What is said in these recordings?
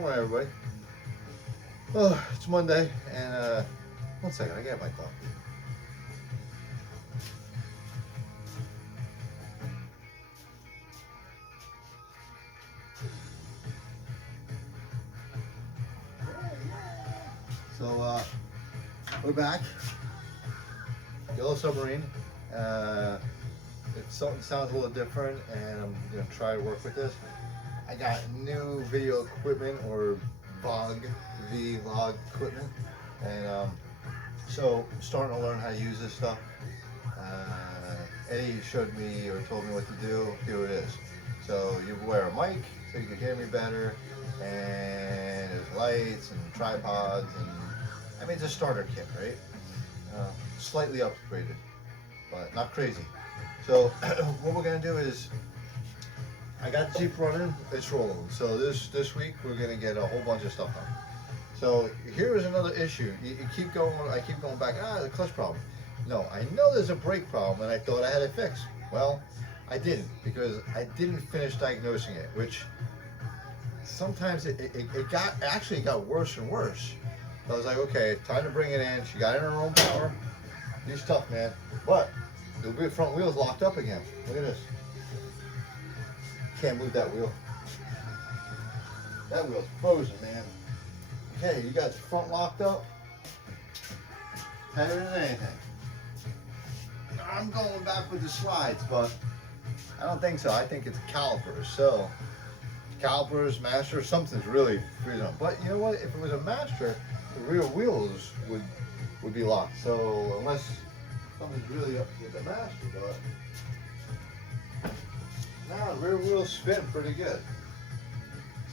morning, everybody. Oh, it's Monday, and one second, I got my coffee. So, we're back. Yellow Submarine. If something sounds a little different, and I'm gonna try to work with this. I got new video equipment, or vlog equipment, and so I'm starting to learn how to use this stuff. Eddie showed me or told me what to do. Here it is. So you wear a mic so you can hear me better, and there's lights and tripods, and I mean it's a starter kit, right? Slightly upgraded, but not crazy. So what we're gonna do is, I got Jeep running, it's rolling. So this week we're gonna get a whole bunch of stuff done. So here is another issue. You keep going, I keep going back, the clutch problem. No, I know there's a brake problem, and I thought I had it fixed. Well, I didn't, because I didn't finish diagnosing it, which sometimes it actually got worse and worse. So I was like, okay, time to bring it in. She got in her own power. She's tough, man. But the front wheel's locked up again. Look at this. Can't move that wheel. That wheel's frozen, man. Okay, you got the front locked up. Better than anything. I'm going back with the slides, but I don't think so. I think it's calipers. So calipers, master, something's really freezing up. But you know what? If it was a master, the rear wheels would be locked. So unless something's really up with the master, but now the rear wheels spin pretty good.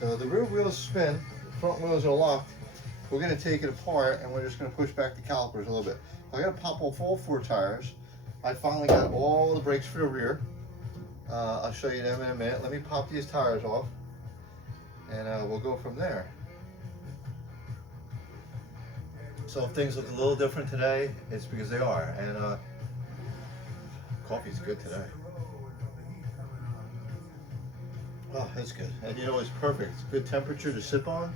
So the rear wheels spin, the front wheels are locked. We're gonna take it apart, and we're just gonna push back the calipers a little bit. I gotta pop off all 4 tires. I finally got all the brakes for the rear. I'll show you them in a minute. Let me pop these tires off, and we'll go from there. So if things look a little different today, it's because they are. And coffee's good today. Oh, that's good. And you know, it's perfect. It's good temperature to sip on.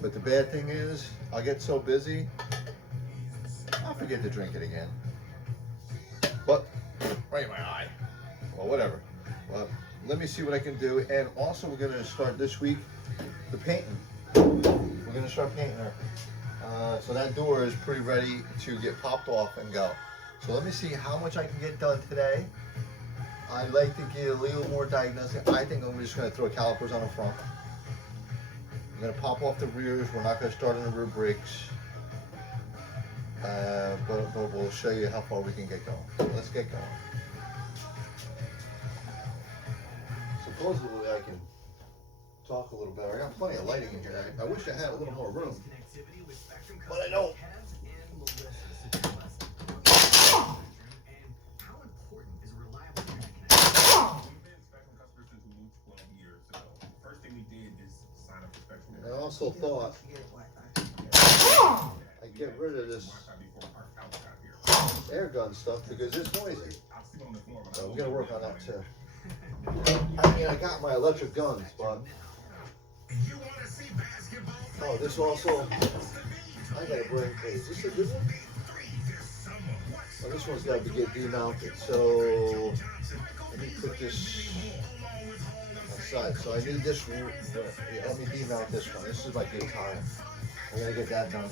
But the bad thing is, I'll get so busy, I'll forget to drink it again. But right in my eye. Well, whatever. Well, let me see what I can do. And also, we're going to start this week the painting. We're going to start painting her. So that door is pretty ready to get popped off and go. So let me see how much I can get done today. I'd like to get a little more diagnostic. I think I'm just going to throw calipers on the front. I'm going to pop off the rears. We're not going to start on the rear brakes. But we'll show you how far we can get going. So let's get going. Supposedly I can talk a little better. I got plenty of lighting in here. I wish I had a little more room, but I don't. I also thought I'd get rid of this air gun stuff because it's noisy. So we're gonna work on that too. I mean, I got my electric guns, but oh, this also I gotta bring. Is this a good one? Oh, this one's got to get demounted. So let me put this aside. So I need this. Yeah, let me demount this one. This is my big tire. I'm gonna get that done.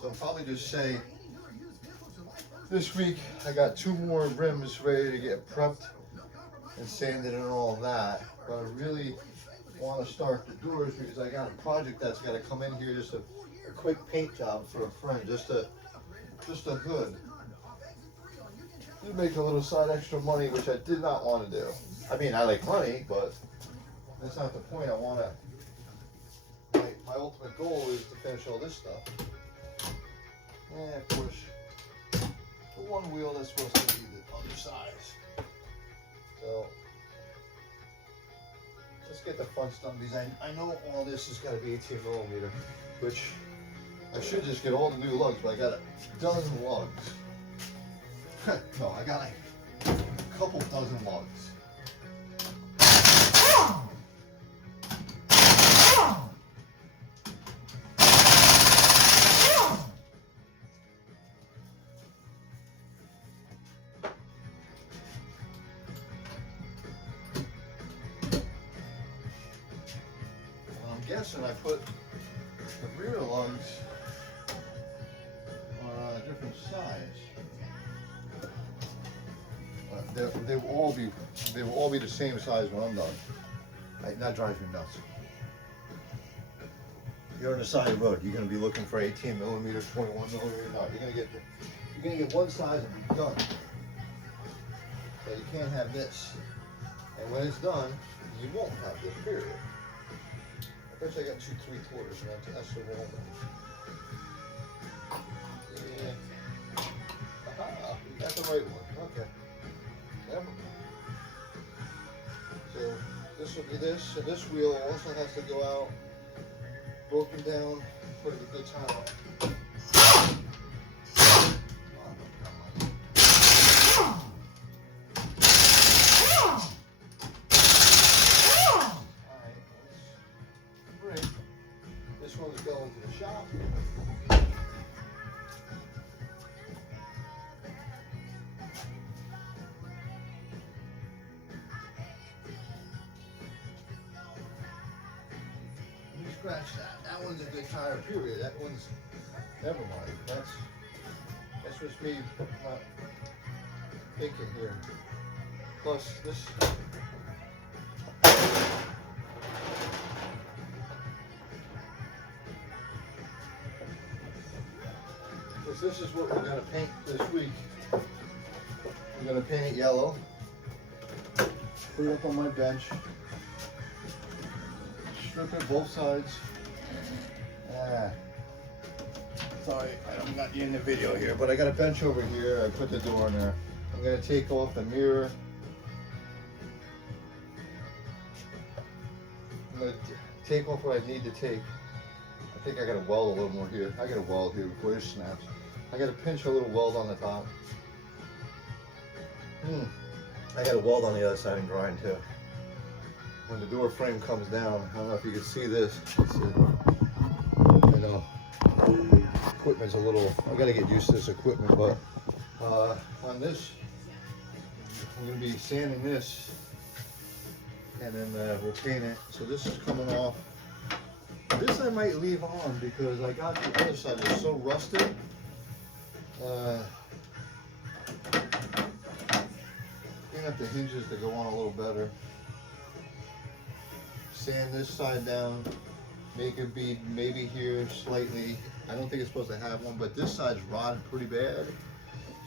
So I'll probably just say this week I got 2 more rims ready to get prepped and sanded and all that. But I really want to start the doors because I got a project that's got to come in here, just a quick paint job for a friend, just a hood. To make a little side extra money, which I did not want to do. I mean, I like money, but that's not the point. I want to. My ultimate goal is to finish all this stuff. And of course, the one wheel that's supposed to be the other size. So let's get the front stuff because I know all this has got to be 18 millimeter, which I should just get all the new lugs, but I got a dozen lugs. No, I got like a couple dozen lugs. I'm guessing I put the rear lugs on a different size. They will all be the same size when I'm done. That drives me nuts. You're on the side of the road. You're going to be looking for 18 millimeter, 21 millimeter. No, you're going to get one size and be done. But you can't have this. And when it's done, you won't have this. Period. I bet you I got 2 3/4, and that's the wrong one. Yeah. Aha, you got the right one. Okay. So this will be this, and this wheel also has to go out, broken down, put a good time on. Alright, let's break. This one's going to the shop. Scratch that. That one's a good tire, period. That one's, never mind. That's just me not thinking here. Plus this. This is what we're going to paint this week. We're going to paint it yellow. Put it up on my bench. Strip it both sides. Sorry, I don't got you in the video here, but I got a bench over here. I put the door in there. I'm going to take off the mirror. I'm going to take off what I need to take. I think I got to weld a little more here. I got to weld here before this snaps. I got to pinch a little weld on the top. I got to weld on the other side and grind too. When the door frame comes down, I don't know if you can see this. I know equipment's a little, I gotta get used to this equipment, but on this, I'm gonna be sanding this and then we'll paint it. So this is coming off. This I might leave on because I got the other side that's so rusted. Clean up the hinges to go on a little better. Sand this side down, make it be maybe here slightly. I don't think it's supposed to have one, but this side's rotted pretty bad.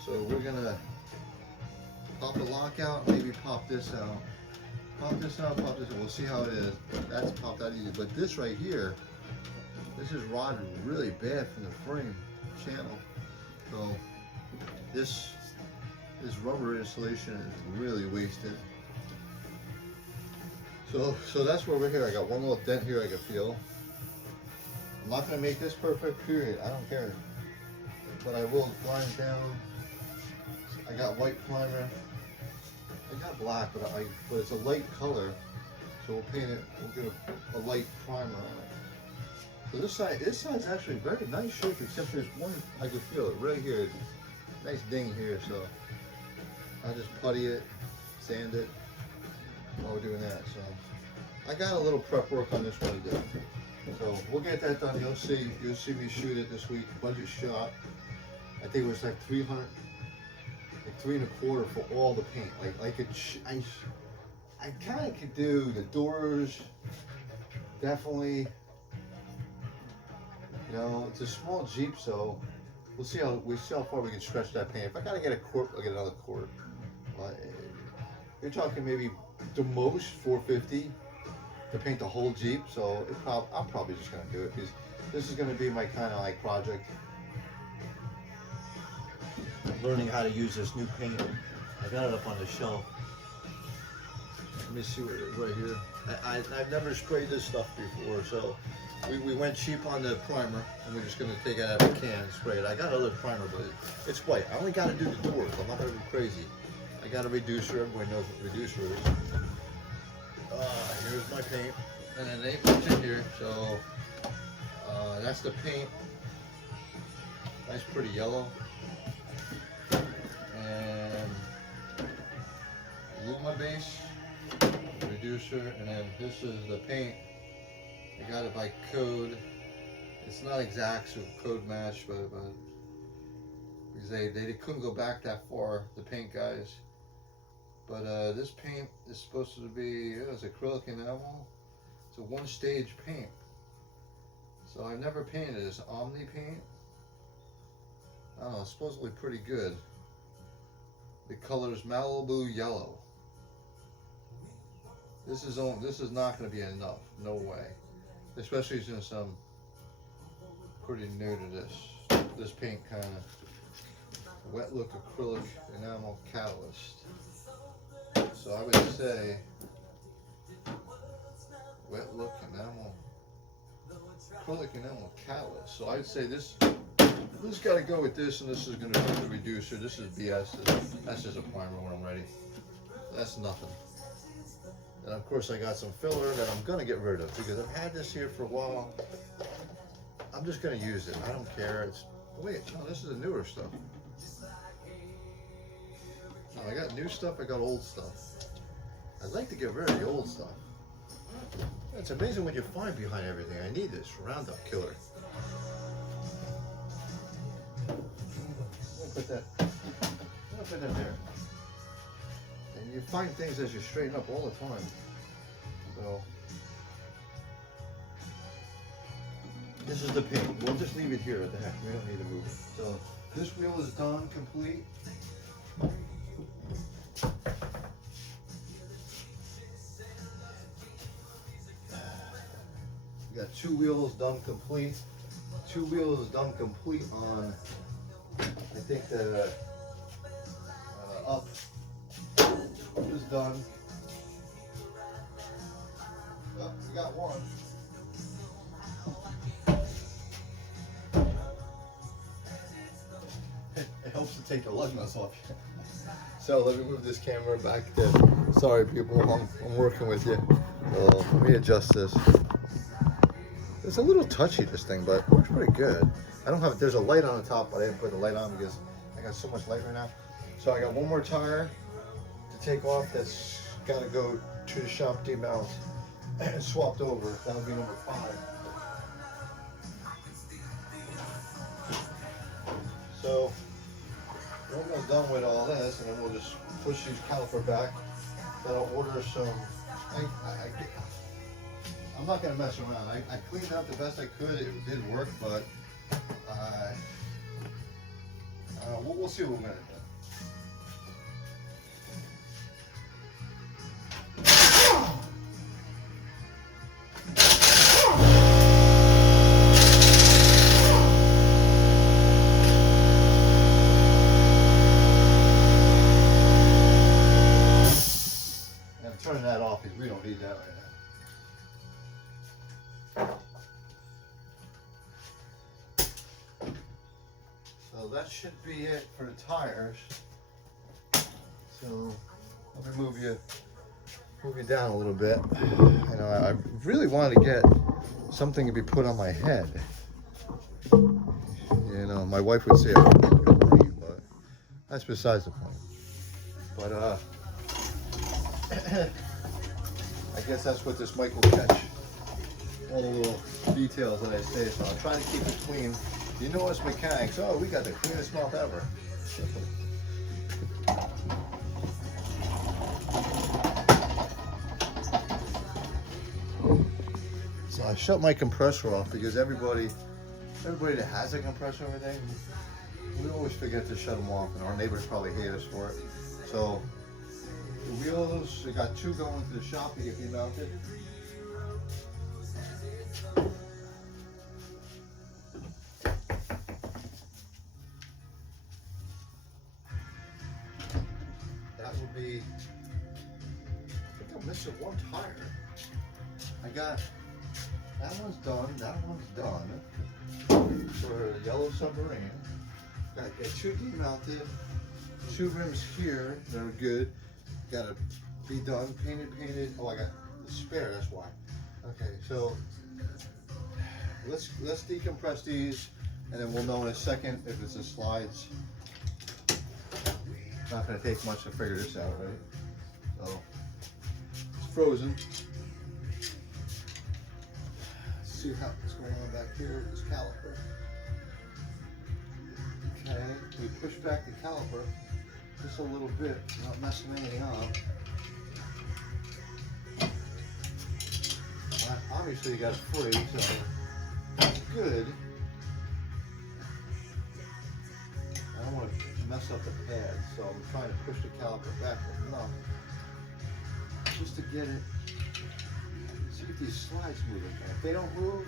So we're gonna pop the lock out, maybe pop this out. Pop this out, pop this out. We'll see how it is. That's popped out easy. But this right here, this is rotted really bad from the frame channel. So this rubber insulation is really wasted. So that's where we're here. I got one little dent here I can feel. I'm not gonna make this perfect, period. I don't care. But I will grind down. I got white primer. I got black, but it's a light color. So we'll paint it, we'll get a light primer on it. So this side's actually very nice shape, except there's one, I can feel it right here. Nice ding here, so I'll just putty it, sand it while we're doing that. So I got a little prep work on this one to do. So we'll get that done. You'll see me shoot it this week. Budget shot. I think it was like 300, like 3 1/4 for all the paint. I kind of could do the doors. Definitely. You know, it's a small Jeep, so we'll see how far we can stretch that paint. If I gotta get a quart, I'll get another quart. You're talking maybe the most $450 to paint the whole Jeep. So I'm probably just gonna do it because this is gonna be my kind of like project. Learning how to use this new paint. I got it up on the shelf. Let me see what it is right here. I've never sprayed this stuff before, so we went cheap on the primer, and we're just gonna take it out of a can and spray it. I got other primer, but it's white. I only gotta do the doors. I'm not gonna go crazy. I got a reducer. Everybody knows what reducer is. Here's my paint, and then ain't much in here, so that's the paint. Nice, pretty yellow. And Luma base, reducer, and then this is the paint. I got it by code. It's not exact, so code match, but because they couldn't go back that far, the paint guys. But this paint is supposed to be, it's acrylic enamel. It's a one-stage paint. So I've never painted it. It's Omni paint. I don't know, it's supposedly pretty good. The color is Malibu yellow. This is not going to be enough. No way. Especially since I'm pretty new to this. This paint kind of wet look acrylic enamel catalyst. So I would say wet look enamel acrylic enamel catalyst. So I'd say this got to go with this, and this is going to be the reducer. This is BS. That's just a primer when I'm ready. That's nothing. And of course I got some filler that I'm going to get rid of because I've had this here for a while. I'm just going to use it. I don't care. Wait, no, this is the newer stuff. No, I got new stuff, I got old stuff. I'd like to get rid of the old stuff. It's amazing what you find behind everything. I need this Roundup killer. I'm gonna put that there. And you find things as you straighten up all the time. So this is the paint. We'll just leave it here at the heck. We don't need to move it. So this wheel is done, complete. We got 2 wheels done complete. 2 wheels done complete on, I think the up is done. Oh, we got one. It helps to take the lug nuts off. So let me move this camera back there. Sorry people, I'm working with you. Well, let me adjust this. It's a little touchy, this thing, but it works pretty good. I don't have, there's a light on the top, but I didn't put the light on because I got so much light right now. So I got one more tire to take off that's got to go to the shop demount and swapped over. That'll be number 5. So we're almost done with all this, and then we'll just push these caliper back. Then I'll order some. I'm not gonna mess around. I cleaned up the best I could. It did work, but we'll see what we're gonna do. Turning that off because we don't need that right now. So that should be it for the tires. So let me move you down a little bit. You know, I really wanted to get something to be put on my head. You know, my wife would say I'm green, but that's besides the point. But I guess that's what this mic will catch. All the little details that I say. So I'm trying to keep it clean. You know us mechanics, oh, we got the cleanest mouth ever. So I shut my compressor off because everybody that has a compressor and everything, we always forget to shut them off, and our neighbors probably hate us for it. So the wheels, we got 2 going to the shop to get remounted. That will be, I think I'm missing I got that one's done. That one's done for the yellow submarine. Got 2D mounted. 2 rims here that are good. Gotta be done. Painted. Oh, I got the spare. That's why. Okay, so let's decompress these, and then we'll know in a second if it's the slides. Not gonna take much to figure this out, right? So it's frozen. Let's see what's going on back here with this caliper. Okay, we push back the caliper just a little bit, not messing anything up. Obviously you got it free, so that's good. I don't want to mess up the pad, so I'm trying to push the caliper back enough just to get it. See if these slides move. If they don't move,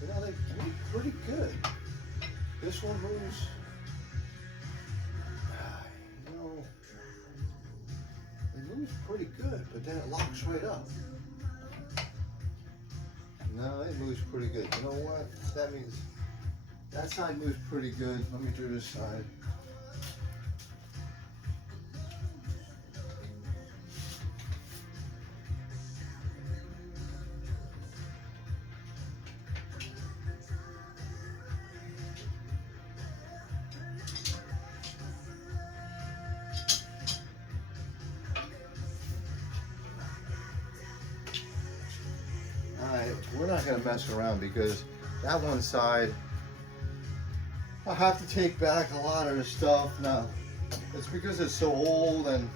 you know, they move pretty good. This one moves, you know, it moves pretty good, but then it locks right up. No, it moves pretty good. You know what? That means that side moves pretty good. Let me do this side. We're not going to mess around because that one side, I have to take back a lot of the stuff. Now, it's because it's so old, and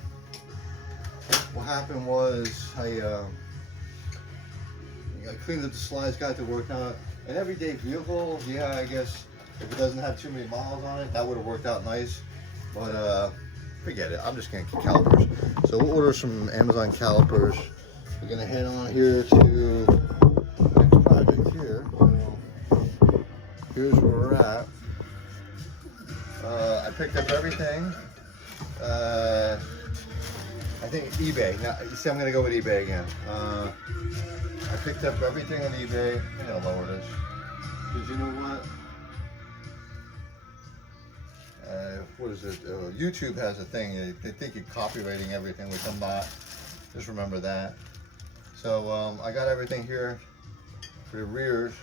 what happened was I cleaned up the slides, got to work out. An everyday vehicle, yeah, I guess if it doesn't have too many miles on it, that would have worked out nice. But forget it. I'm just going to get calipers. So we'll order some Amazon calipers. We're going to head on here to here. Here's where we're at. I picked up everything. I think eBay. Now, you see, I'm gonna go with eBay again. I picked up everything on eBay. I'm gonna lower this. Because you know what is it? YouTube has a thing. They think you're copywriting everything, which I'm not. Just remember that. So I got everything here for the rears.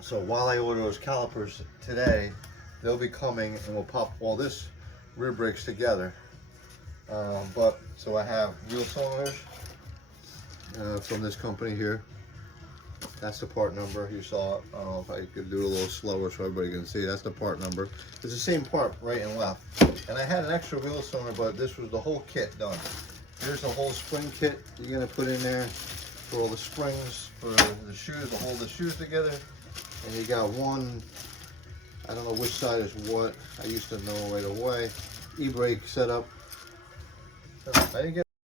So while I order those calipers today, they'll be coming and we'll pop all this rear brakes together. So I have wheel cylinders from this company here. That's the part number. You saw it. I don't know if I could do it a little slower so everybody can see. That's the part number. It's the same part right and left. And I had an extra wheel cylinder, but this was the whole kit done. Here's the whole spring kit you're gonna put in there for all the springs for the shoes to hold the shoes together. And you got one, I don't know which side is what. I used to know right away. E-brake setup. I didn't get